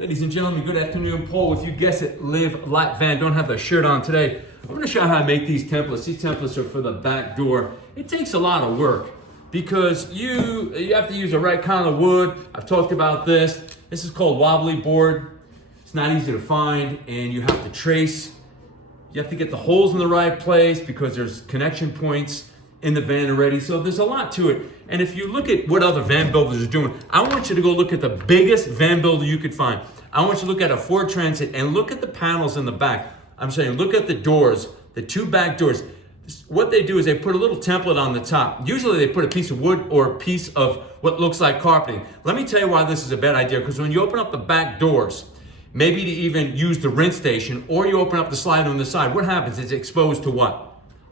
Ladies and gentlemen, good afternoon. Paul with you. Guess it, Livlfe Van. Don't have the shirt on today. I'm going to show you how to make these templates. These templates are for the back door. It takes a lot of work because you have to use the right kind of wood. I've talked about this. This is called wobbly board. It's not easy to find, and you have to trace. You have to get the holes in the right place because there's connection points in the van already. So there's a lot to it. And if you look at what other van builders are doing, I want you to go look at the biggest van builder you could find. I want you to look at a Ford Transit and look at the panels in the back. I'm saying look at the doors, the two back doors. What they do is they put a little template on the top. Usually they put a piece of wood or a piece of what looks like carpeting. Let me tell you why this is a bad idea, because when you open up the back doors, maybe to even use the rinse station, or you open up the slide on the side, what happens? It's exposed to what?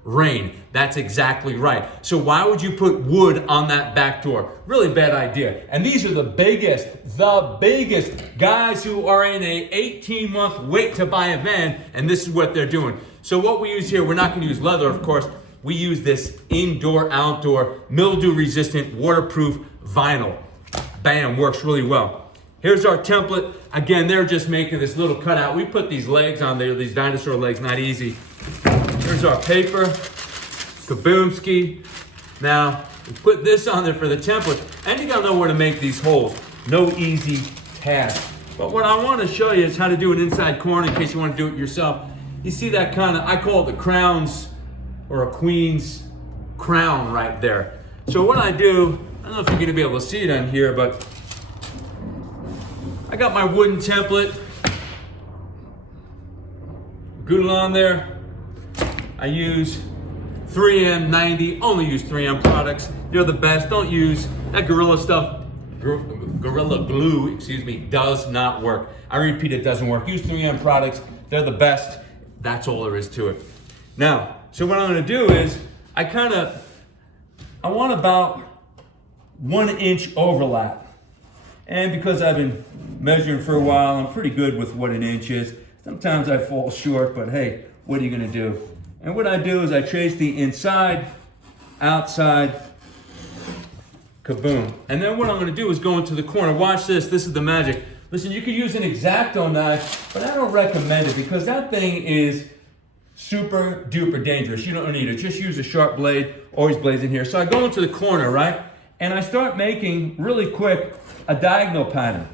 Rain. That's exactly right. So why would you put wood on that back door? Really bad idea. And these are the biggest guys who are in a 18-month wait to buy a van, and this is what they're doing. So what we use here, we're not going to use leather, of course. We use this indoor, outdoor, mildew-resistant, waterproof vinyl. Bam, works really well. Here's our template. Again, they're just making this little cutout. We put these legs on there, these dinosaur legs, not easy. Here's our paper, kaboomski. Now, we put this on there for the template, and you gotta know where to make these holes. No easy task. But what I wanna show you is how to do an inside corner in case you wanna do it yourself. You see that kind of, I call it the crowns or a queen's crown right there. So what I do, I don't know if you're gonna be able to see it on here, but I got my wooden template, glue it on there. I use 3M 90, only use 3M products. They're the best. Don't use that Gorilla stuff. Gorilla glue, does not work. I repeat, it doesn't work. Use 3M products. They're the best. That's all there is to it. Now, so what I'm gonna do is, I want about 1 inch overlap. And because I've been measuring for a while, I'm pretty good with what an inch is. Sometimes I fall short, but hey, what are you gonna do? And what I do is I trace the inside, outside, kaboom. And then what I'm gonna do is go into the corner. Watch this, this is the magic. Listen, you could use an X-Acto knife, but I don't recommend it because that thing is super duper dangerous. You don't need it, just use a sharp blade, always blades in here. So I go into the corner, right? And I start making, really quick, a diagonal pattern.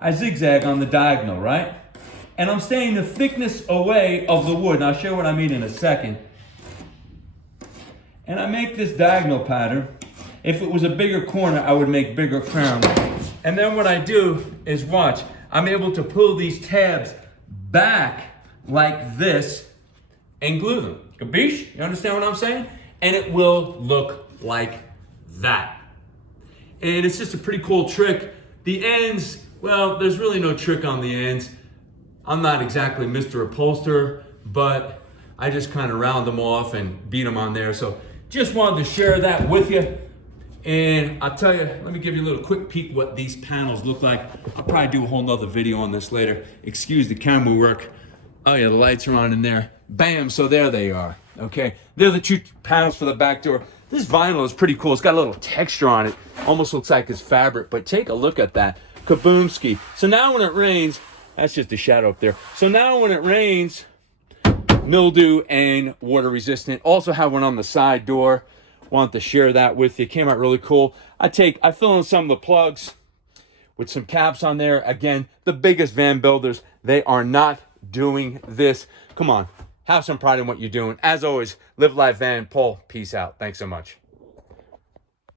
I zigzag on the diagonal, right? And I'm staying the thickness away of the wood. And I'll show you what I mean in a second. And I make this diagonal pattern. If it was a bigger corner, I would make bigger crowns. And then what I do is watch. I'm able to pull these tabs back like this and glue them. Capiche? You understand what I'm saying? And it will look like that. And it's just a pretty cool trick. The ends, well, there's really no trick on the ends. I'm not exactly Mr. Upholster, but I just kind of round them off and beat them on there. So just wanted to share that with you. And I'll tell you, let me give you a little quick peek what these panels look like. I'll probably do a whole nother video on this later. Excuse the camera work. Oh yeah, the lights are on in there. Bam, so there they are, okay? They're the two panels for the back door. This vinyl is pretty cool. It's got a little texture on it. Almost looks like it's fabric, but take a look at that. Kaboomski. So now when it rains, that's just a shadow up there. So now when it rains, mildew and water resistant. Also have one on the side door. Want to share that with you. Came out really cool. I fill in some of the plugs with some caps on there. Again, the biggest van builders, they are not doing this. Come on, have some pride in what you're doing. As always, Livlfe Van, Paul, peace out. Thanks so much.